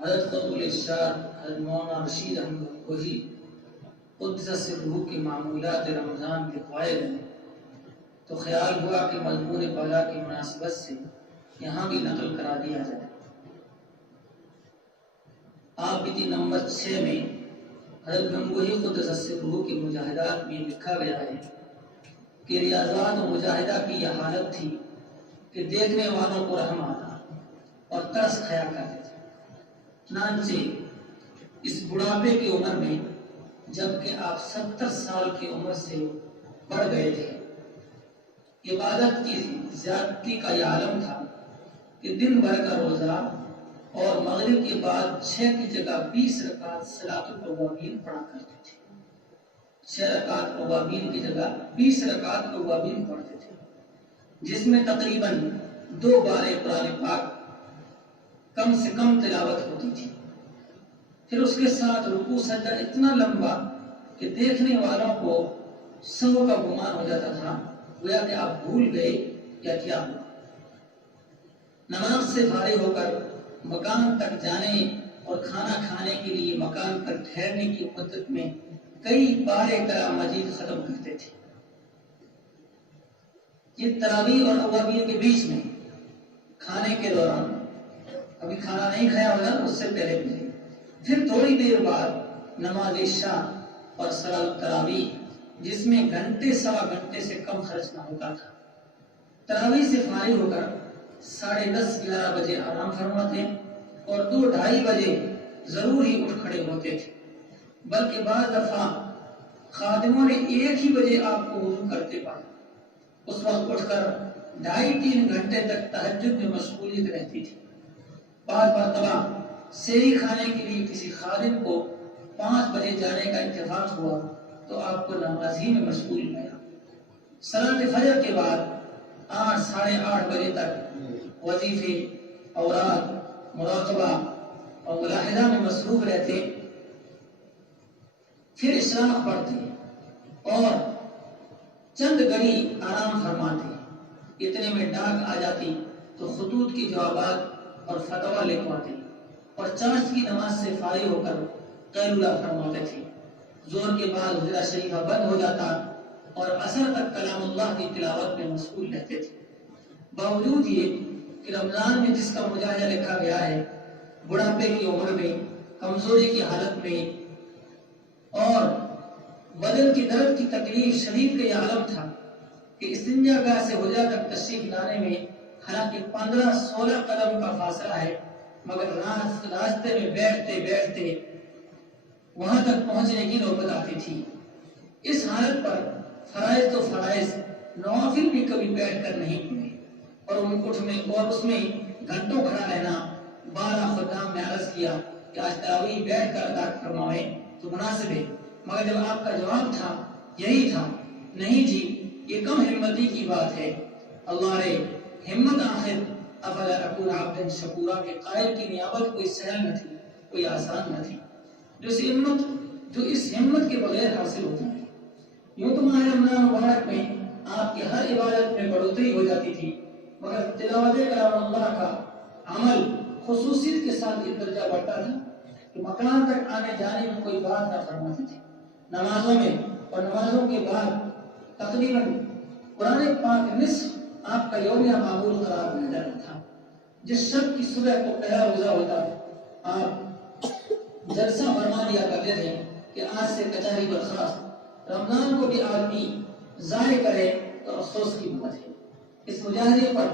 حضرت قطب الارشاد حضرت مولانا رشید احمد گنگوہی قدس سرہ کے معمولات رمضان کے قائل ہیں، تو خیال ہوا کہ مضمون بالا کی مناسبت سے یہاں بھی نقل کرا دیا جائے۔ آپ بیتی نمبر 6 میں حضرت گنگوہی قدس سرہ کے مجاہدات میں لکھا گیا ہے کہ ریاضات و مجاہدہ کی یہ حالت تھی کہ دیکھنے والوں کو رحم آتا اور ترس کھایا کرتے تھے۔ چنانچہ اس بڑھاپے کی عمر میں جبکہ آپ 70 سال کی عمر سے بڑھ گئے تھے، عبادت کی زیادتی کا یہ عالم تھا کہ دن بھر کا روزہ اور مغرب کے بعد 6 کی جگہ 20 رکعت صلاۃ الاوابین پڑھا کرتے تھے۔ 6 رکعت اوابین کی جگہ 20 رکعت اوابین پڑھتے تھے، جس میں تقریباً 2 بار قرآن پاک کم سے کم تلاوت ہوتی تھی۔ پھر اس کے ساتھ رکوع سجدہ اتنا لمبا کہ دیکھنے والوں کو سہو کا گمان ہو جاتا تھا، گویا کہ آپ بھول گئے یا کیا ہوا۔ نماز سے فارغ ہو کر مکان تک جانے اور کھانا کھانے کے لیے مکان پر ٹھہرنے کی مدت میں کئی بار کلام مجید ختم کرتے تھے۔ یہ تراویح اور اوابین کے بیچ میں کھانے کے دوران، ابھی کھانا نہیں کھایا ہوگا اس سے پہلے پھر تھوڑی دیر بعد نماز عشاء اور صلاۃ التراویح، جس میں گھنٹے سوا گھنٹے سے کم خرچ نہ ہوتا تھا۔ تراویح سے فارغ ہو کر 10:30-11 بجے آرام فرماتے اور 2-2:30 بجے ضرور ہی اٹھ کھڑے ہوتے تھے، بلکہ بعض دفعہ خادموں نے 1 ہی بجے آپ کو وضو کرتے پایا۔ اس وقت اٹھ کر 2.5-3 گھنٹے تک تہجد میں مشغولیت رہتی تھی۔ بعض مرتبہ سحری کھانے کے لیے کسی خادم کو 5 بجے جانے کا اتفاق ہوا تو آپ کو نماز ہی میں مشغول گیا۔ صلاۃ فجر کے بعد 8-8:30 بجے تک وظیفے، اوراد، مراقبہ اور ملاحظہ میں مصروف رہتے، پھر اشراق پڑھتے اور چند گھڑی آرام فرماتے۔ اتنے میں ڈاک آ جاتی تو خطوط کے جوابات اور فتویٰ لکھواتے اور چاشت کی نماز سے فارغ ہو کر قیلولہ فرماتے تھے۔ ظہر کے بعد حجرہ شریفہ بند ہو جاتا اور عصر تک کلام اللہ کی تلاوت میں مشغول رہتے تھے۔ باوجود یہ کہ رمضان میں جس کا مجاہدہ لکھا گیا ہے، بڑھاپے کی عمر میں، کمزوری کی حالت میں اور بدن کی درد کی تکلیف شدید کا یہ عالم تھا کہ استنجا گاہ سے حجرہ تک تشریف لانے میں حالانکہ 15-16 قدم کا فاصلہ ہے، مگر راستے میں بیٹھتے بیٹھتے وہاں تک پہنچنے کی نوبت آتی تھی۔ اس حالت پر فرائض تو فرائض، نوافل بھی کبھی بیٹھ کر نہیں پڑے اور اس میں گھنٹوں کھڑا رہنا۔ 12 خدام نے عرض کیا کہ آج تراویح بیٹھ کر ادا فرمائیں تو مناسب ہے، مگر جب آپ کا جواب تھا یہی تھا، نہیں جی یہ کم ہمتی کی بات ہے، اللہ رے ہمت آخر افلا اکون عبدا شکورا کے قائل کی نیابت کوئی سہل نہ تھی، کوئی آسان نہ تھی، جو اس ہمت کے بغیر حاصل ہوتا ہے۔ یوں تو ماہ رمضان مبارک میں آپ کی ہر عبادت میں بڑھوتری ہو جاتی تھی، مگر تلاوت کلام اللہ کا عمل خصوصیت کے ساتھ یہ درجہ بڑھتا تھا کہ مکان تک آنے جانے میں کوئی بات نہ فرماتی تھی۔ نمازوں میں اور نمازوں کے بعد تقریباً قرآن پاک نصف آپ کا یومیہ معمول قرار مل جاتا تھا۔ جس شب کی صبح کو پہلا روزہ ہوتا، آپ جلسہ فرما دیا کرتے تھے کہ آج سے کچہری برخاست، رمضان کو بھی آدمی ضائع کرے تو افسوس کی بات ہے۔ اس مجاہدے پر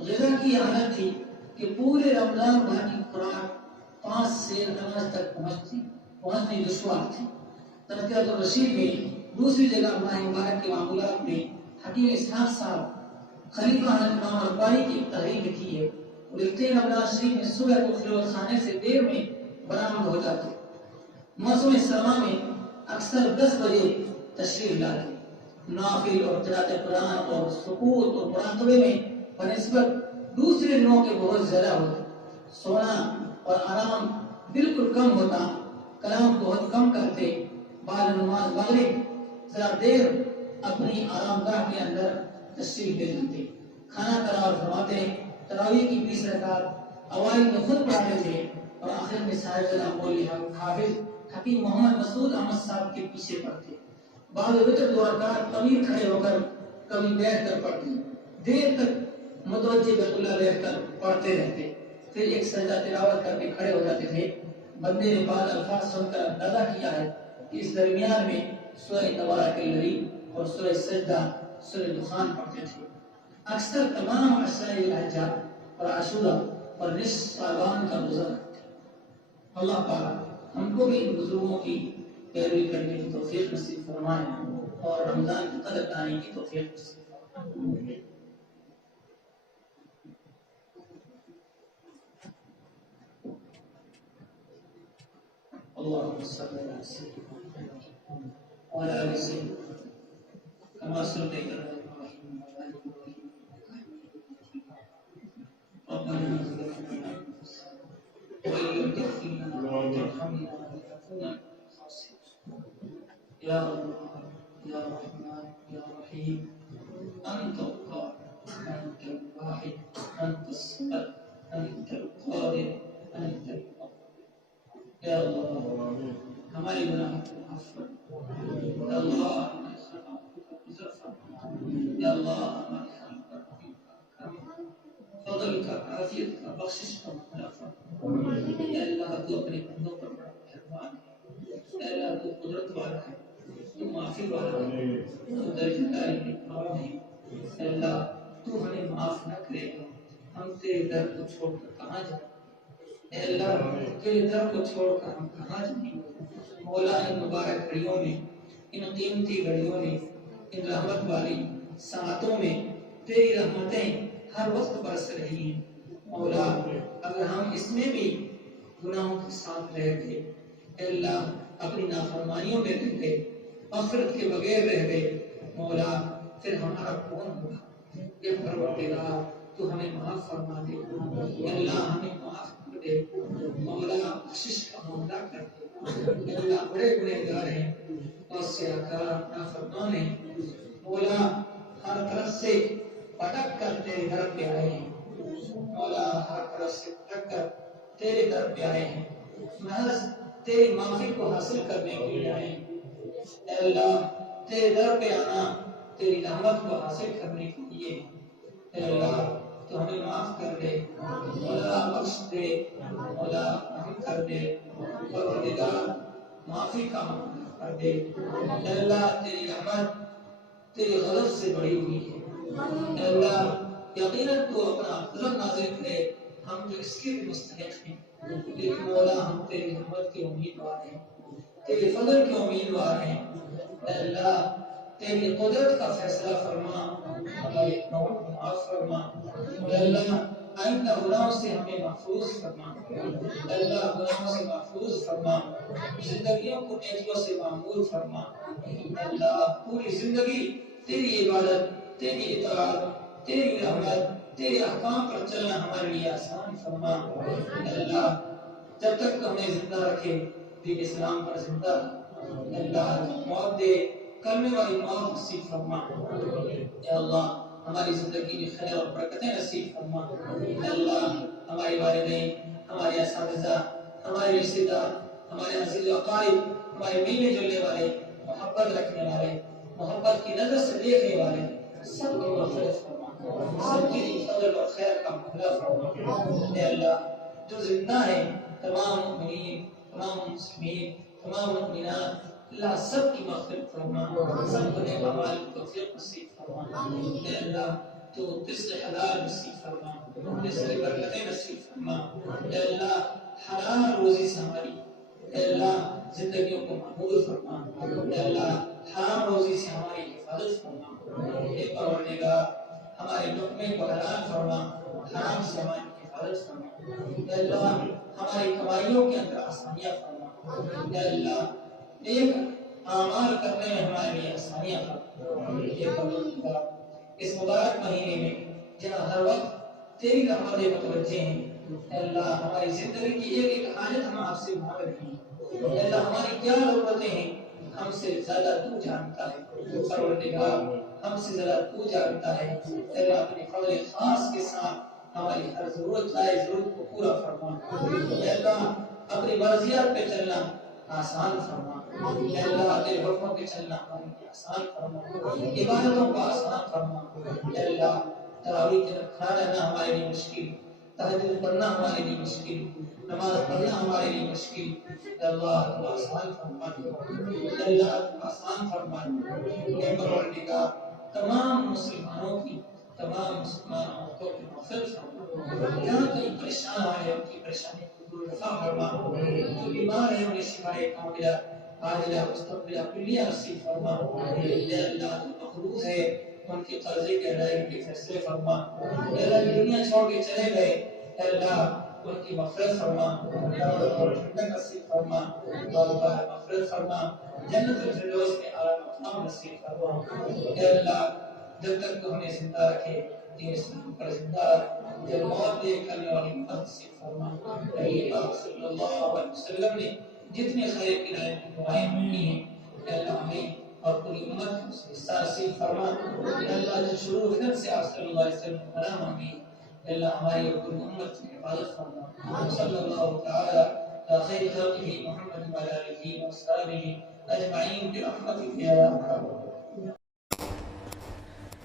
غذا کی حالت تھی کہ پورے رمضان بھر کی خوراک 5 سیر نماز تک پہنچنی دشوار تھی۔ تذکرۃ الرشید میں دوسری جگہ ماہ مبارک کے معمولات میں حکیم اسحاق صاحب خلیفہ امام ربانی کی تحریر لکھی ہے، اور لکھتے ہیں رمضان شریف میں صبح کو خلوت خانے سے دیر میں برآمد ہو جاتے، موسم سرما میں اکثر 10 بجے تشریف لاتے، نافل اور قرات قرآن اور سکوت اور مراقبے میں بنسبت دوسرے دنوں کے بہت زیادہ ہوتا، سونا اور آرام بالکل کم ہوتا، کلام بہت کم کرتے، بعد نماز مغرب ذرا دیر اپنی آرام گاہ کے اندر تشریف لے جاتے، کھانا تراور فرماتے، تراویح کی 20 رکعت اوائل میں خود پڑھاتے تھے اور آخر میں صاحب جناب حافظ حکیم محمد مسعود احمد صاحب کے پیچھے پڑھتے، بعض وتر 2 رکعت طویل کھڑے ہو کر کبھی بیٹھ کر پڑھتے، دیر تک متوجہ بیت اللہ بیٹھ کر پڑھتے رہتے، پھر ایک سجدہ تلاوت کر کے کھڑے ہو جاتے تھے۔ بندے نے بعض الفاظ سن کر اندازہ کیا ہے کہ اس درمیان میں سورہ تبارک الذی اور سورہ سجدہ، سورہ دخان پڑھتے تھے۔ اکثر تمام عشاء الحجہ اور عاشورہ اور نصف شعبان کا روزہ رکھتے۔ اللہ پاک ہم کو بھی ان بزرگوں کی پیروی کرنے کی توفیق نصیب فرمائے اور رمضان کی قدر پانے کی توفیق نصیب فرمائے۔ اللهم صل على سيدنا محمد وعلى ال سيدنا كما صليت على ابراهيم وعلى ال ابراهيم ربنا اغفر لنا وإن لم تغفر لنا وترحمنا لنكونن من الخاسرين يا الله يا رحمن يا رحيم أنت الله أنت الواحد أنت الصمد أنت القادر أنت القادر یا اللہ ہمارے گناہوں کو معاف فرما، یا اللہ ہمارے خطاؤں کو گزر فرما، یا اللہ ہمارے حال پر رحم کرم، فضل کا، عافیت کا، بخشش کا معاملہ فرما۔ یا اللہ تو اپنے بندوں پر بڑا مہربان ہے، یا اللہ تو قدرت والا ہے، تو معافی والا ہے، تو درجہ داری میں کام ہے۔ یا اللہ تو ہمیں معاف نہ کرے گا، ہم تیرے در کو چھوڑ کر کہاں جائیں؟ اے اللہ تیرے در کو چھوڑ کر ہم کہاں جائیں؟ مولا ان مبارک گھڑیوں میں، ان قیمتی گھڑیوں میں، ان رحمت والی ساعتوں میں تیری رحمتیں ہر وقت برس رہی ہیں۔ مولا اگر ہم اس میں بھی گناہوں کے ساتھ رہ گئے، اے اللہ اپنی نافرمانیوں میں رہ گئے، مغفرت کے بغیر رہ گئے، مولا پھر ہمارا کون ہوگا؟ اے پروردگار تو ہمیں معاف فرما دے، اے اللہ ہمیں معاف کر دے، مولا بخشش کا معاملہ کر دے۔ اے اللہ بڑے گنہگار ہیں، قاصرکار نافرمان ہیں، مولا ہر طرف سے پٹک کر تیرے در پہ آئے ہیں، مولا ہر طرف سے پٹک کر تیرے در پہ آئے ہیں، محض تیری معافی کو حاصل کرنے کے لیے آئے ہیں۔ اے اللہ تیرے در پہ آنا تیری رحمت کو حاصل کرنے کے لیے، اے اللہ تو ہمیں معاف کر دے، مولا بخش دے، مولا رحم کر دے، پروردگار معافی کا معاملہ کر دے۔ اے اللہ تیری رحمت تیری غضب سے بڑی ہوئی ہے، اے اللہ یقیناً تو اپنا غضب نازل کرے، ہم تو اس کے بھی مستحق ہیں، لیکن مولا ہم تیری رحمت کے امیدوار ہیں، تیرے فضل کے امیدوار ہیں۔ اے اللہ تیری قدرت کا فیصلہ فرما، ہمارے گناہوں کو معاف فرما، اے اللہ آئندہ گناہوں سے ہمیں محفوظ فرما، اے اللہ گناہوں سے محفوظ فرما، زندگیوں کو نیکیوں سے معمور فرما، اے اللہ پوری زندگی تیری عبادت، تیری اطاعت، تیری رحمت، تیرے احکام پر چلنا ہمارے لیے آسان فرما۔ اے اللہ جب تک ہمیں زندہ رکھے دین اسلام پر زندہ، اے اللہ موت دے کلمے والی موت نصیب فرما، اے اللہ ہماری زندگی میں خیر اور برکتیں نصیب فرما، اے اللہ ہمارے والدین، ہمارے اساتذہ، ہمارے رشتہ دار، ہمارے عزیز و اقارب، ہمارے ملنے جلنے والے، محبت رکھنے والے، محبت کی نظر سے دیکھنے والے سب کی مغفرت فرما، سب کے لیے فضل اور خیر کا معاملہ فرما۔ اے اللہ جو زندہ ہے تمام مؤمنین، تمام مسلمین، تمام مؤمنات، اللہ سب کی مغفرت فرما، سب کو نیک اعمال کی توفیق نصیب فرما۔ اے اللہ تو رزق حلال نصیب فرما، رزق برکتیں نصیب فرما، اے اللہ حلال روزی سے ہماری اے اللہ زندگیوں کو معمور فرما، اے اللہ حرام روزی سے ہماری حفاظت فرما، اے پروردگار ہمارے لقمے کو حلال فرما، حرام سے ہماری حفاظت فرما، اے اللہ ہماری کمائیوں کے اندر آسانیاں فرما، اے اللہ ایک اعمال کرنے میں ہمارے لیے آسانیاں فرما، اے پروردگار اس مبارک مہینے میں جہاں ہر وقت تیری رحمتیں متوجہ ہیں، اے اللہ ہماری زندگی کی ایک ایک حاجت ہم آپ سے مانگ رہے ہیں، اے اللہ ہماری کیا ضرورتیں ہیں ہم سے زیادہ تو جانتا ہے، پروردگار ہم سے زیادہ تو جانتا ہے، اے اللہ اپنے فضل خاص کے ساتھ ہماری ہر ضرورت لائے ضرورت کو پورا فرما، اے اللہ اپنے کی مرضیات پہ چلنا آسان فرما اے اللہ تیرے حکموں پہ چلنا ہمارے لیے آسان فرما عبادتوں کو آسان فرما اے اللہ تراویح کے کھڑا رہنا ہمارے لیے مشکل تہجد پڑھنا ہمارے لیے مشکل نماز پڑھنا ہمارے لیے مشکل اے اللہ تو آسان فرما اے اللہ تو آسان فرما اے پروردگار تمام مسلمانوں کی تمام مسلمان عورتوں کی مغفرت فرما جہاں کہیں پریشان آئے ان کی پریشانی کو دور رفع فرما جو بیمار ہے انہیں شفائے کاملہ عاجلہ مستقبلہ کلیہ نصیب فرما اے اللہ تو مقروض ہے ان کے قرضے کے ادائیگی کے فیصلے فرما اے اللہ دنیا چھوڑ کے چلے گئے اے اللہ ان کی مغفرت فرما اور ٹھنڈک نصیب فرما اور مغفرت فرما جنت الفردوس میں اعلیٰ مقام نصیب فرما اے اللہ جب تک تو ہمیں زندہ رکھے دین اسلام پر زندہ رکھ جب موت دیکھ کرنے والی موت نصیب فرما نبی پاک صلی اللہ علیہ وسلم نے جتنے خیر کی دعائیں مانگی ہیں اے اللہ ہمیں اور پوری امت کو حصہ نصیب فرما اے اللہ جو شروع وقت سے آپ صلی اللہ علیہ وسلم نے پناہ مانگی اے اللہ ہماری اور پوری امت کی حفاظت فرما صلی اللہ تعالی خیر خلقہ محمد وعلی آلہ وصحبہ اجمعین برحمتک یا ارحم الراحمین.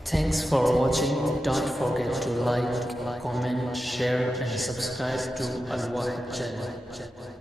Thanks for watching. Don't forget to like, comment, share and subscribe to Al Wahid channel.